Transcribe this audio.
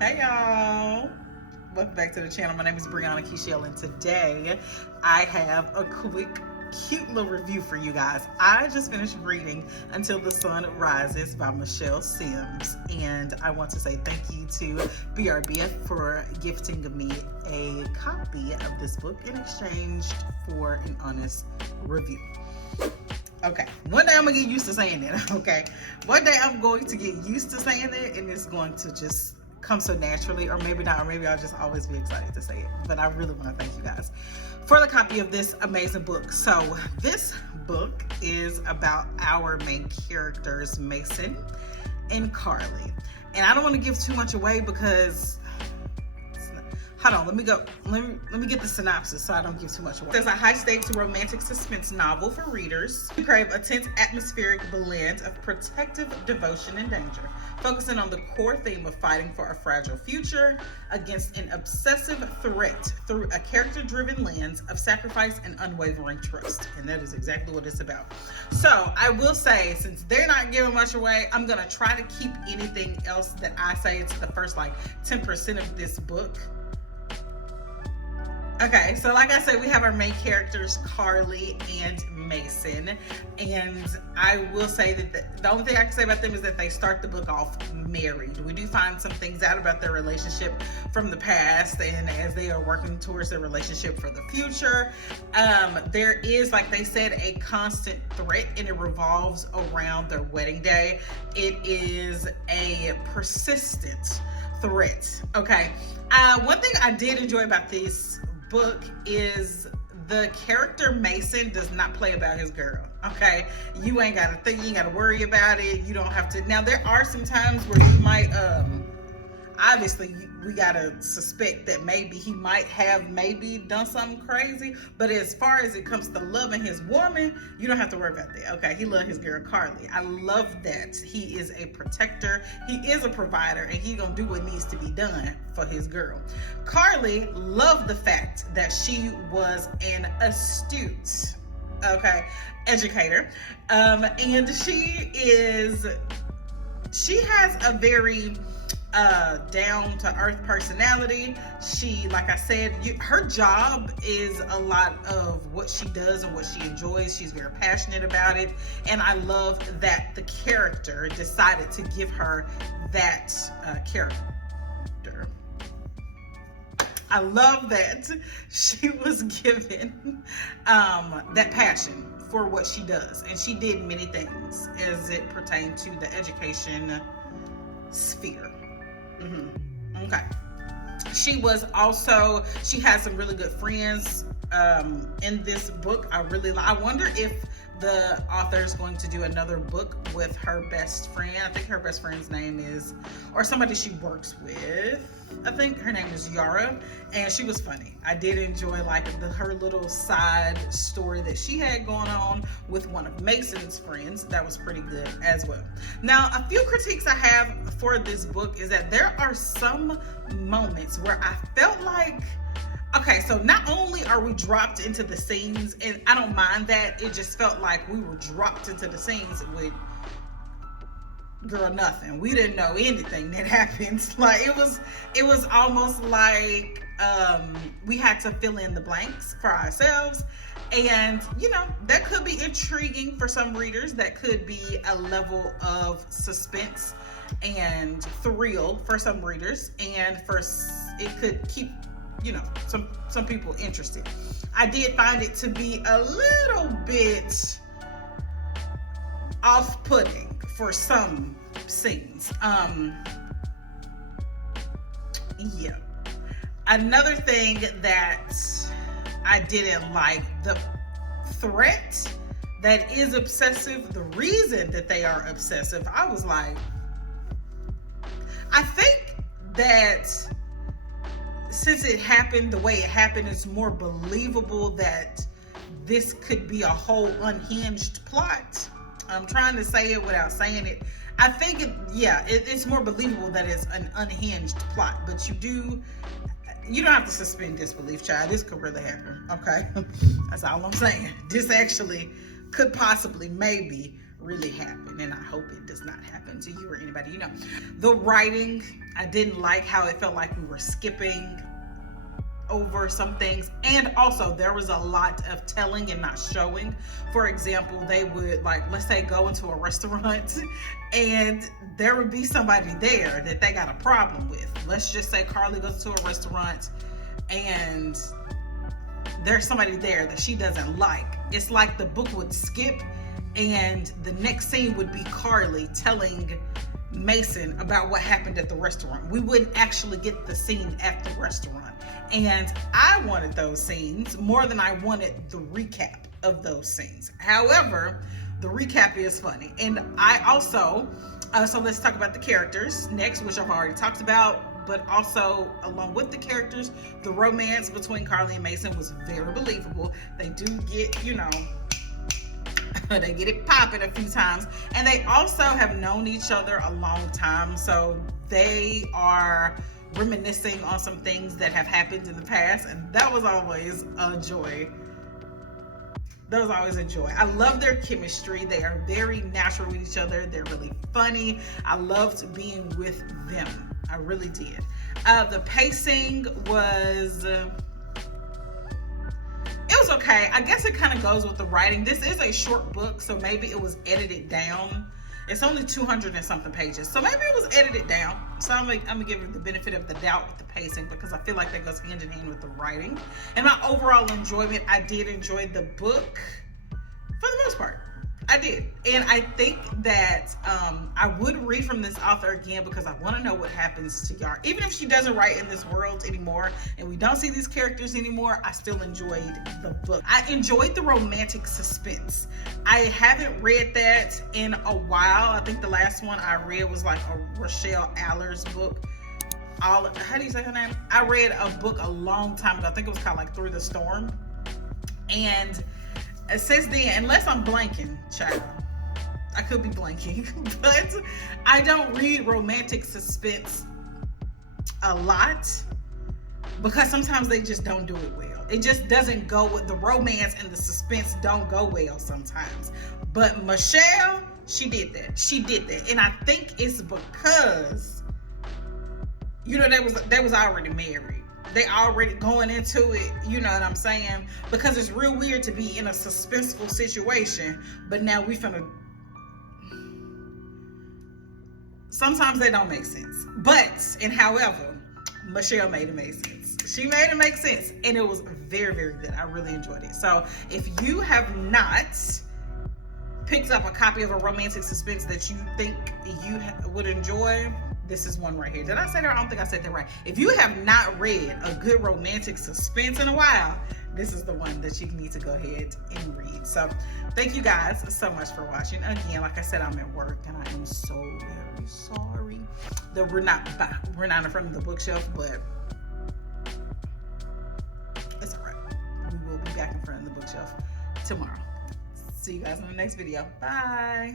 Hey y'all, welcome back to the channel. My name is Brianna Keshell, and today I have a quick cute little review for you guys. I just finished reading Until the Sun Rises by Michele Sims, and I want to say thank you to BRBF for gifting me a copy of this book in exchange for an honest review. Okay, one day I'm gonna get used to saying it. Okay, one day I'm going to get used to saying it, and it's going to just come so naturally, or maybe not, or maybe I'll just always be excited to say it. But I really want to thank you guys for the copy of this amazing book. So this book is about our main characters, Mason and Carly, and I don't want to give too much away because hold on, let me get the synopsis so I don't give too much away. There's a high-stakes romantic suspense novel for readers who crave a tense atmospheric blend of protective devotion and danger, focusing on the core theme of fighting for a fragile future against an obsessive threat through a character-driven lens of sacrifice and unwavering trust. And that is exactly what it's about. So I will say, since they're not giving much away, I'm gonna try to keep anything else that I say to the first like 10% of this book. Okay, so like I said, we have our main characters, Carly and Mason, and I will say that the only thing I can say about them is that they start the book off married. We do find some things out about their relationship from the past, and as they are working towards their relationship for the future, there is, like they said, a constant threat, and it revolves around their wedding day. It is a persistent threat. Okay, one thing I did enjoy about this book is the character Mason does not play about his girl. Okay, you ain't gotta think, you ain't gotta worry about it. You don't have to. Now there are some times where you might obviously we gotta suspect that maybe he might have done something crazy, but as far as it comes to loving his woman, you don't have to worry about that. Okay, he loves his girl Carly. I love that he is a protector, he is a provider, and he's gonna do what needs to be done for his girl. Carly loved the fact that she was an astute, educator, and she has a very down to earth personality. She, like I said, her job is a lot of what she does and what she enjoys. She's very passionate about it, and I love that the character decided to give her that character. I love that she was given that passion for what she does, and she did many things as it pertained to the education sphere. Okay. She has some really good friends in this book. I wonder if the author is going to do another book with her best friend. I think her best friend's name is, or somebody she works with, I think her name is Yara, and she was funny. I did enjoy like her little side story that she had going on with one of Mason's friends. That was pretty good as well. Now, a few critiques I have for this book is that there are some moments where I felt like, okay, so not only are we dropped into the scenes, and I don't mind that, it just felt like we were dropped into the scenes with girl nothing. We didn't know anything that happens. Like it was almost like we had to fill in the blanks for ourselves. And you know, that could be intriguing for some readers. That could be a level of suspense and thrill for some readers, and it could keep, you know, some people interested. I did find it to be a little bit off-putting for some scenes. Yeah. Another thing that I didn't like, the threat that is obsessive, the reason that they are obsessive, I was like, I think that since it happened the way it happened, it's more believable that this could be a whole unhinged plot. I'm trying to say it without saying it. I think it's more believable that it's an unhinged plot, but you don't have to suspend disbelief, child. This could really happen, okay? That's all I'm saying. This actually could possibly, maybe, really happen, and I hope it does not happen to you or anybody you know. The writing, I didn't like how it felt like we were skipping over some things, and also there was a lot of telling and not showing. For example, they would, like, let's say go into a restaurant and there would be somebody there that they got a problem with. Let's just say Carly goes to a restaurant and there's somebody there that she doesn't like. It's like the book would skip and the next scene would be Carly telling Mason about what happened at the restaurant. We wouldn't actually get the scene at the restaurant. And I wanted those scenes more than I wanted the recap of those scenes. However, the recap is funny. And I also, so let's talk about the characters next, which I've already talked about, but also along with the characters, the romance between Carly and Mason was very believable. They do get, you know, they get it popping a few times, and they also have known each other a long time, so they are reminiscing on some things that have happened in the past, and that was always a joy. That was always a joy. I love their chemistry. They are very natural with each other. They're really funny. I loved being with them. I really did. The pacing was it was okay. I guess it kind of goes with the writing. This is a short book, so maybe it was edited down. It's only 200 and something pages, so maybe it was edited down. So I'm gonna give it the benefit of the doubt with the pacing, because I feel like that goes hand in hand with the writing. And my overall enjoyment, I did enjoy the book for the most part. I did. And I think that I would read from this author again, because I want to know what happens to Yara. Even if she doesn't write in this world anymore and we don't see these characters anymore, I still enjoyed the book. I enjoyed the romantic suspense. I haven't read that in a while. I think the last one I read was like a Rochelle Aller's book. How do you say her name? I read a book a long time ago. I think it was called like Through the Storm. And since then, unless I'm blanking, child, I could be blanking, but I don't read romantic suspense a lot, because sometimes they just don't do it well. It just doesn't go with the romance, and the suspense don't go well sometimes. But Michele, she did that. She did that. And I think it's because, you know, they was already married. They already going into it, you know what I'm saying? Because it's real weird to be in a suspenseful situation, but now we finna. Sometimes they don't make sense. But, and however, Michele made it make sense. She made it make sense, and it was very, very good. I really enjoyed it. So if you have not picked up a copy of a romantic suspense that you think you would enjoy, this is one right here. Did I say that? I don't think I said that right. If you have not read a good romantic suspense in a while, this is the one that you need to go ahead and read. So thank you guys so much for watching. Again, like I said, I'm at work and I am so very sorry that we're not in front of the bookshelf, but it's all right. We will be back in front of the bookshelf tomorrow. See you guys in the next video. Bye.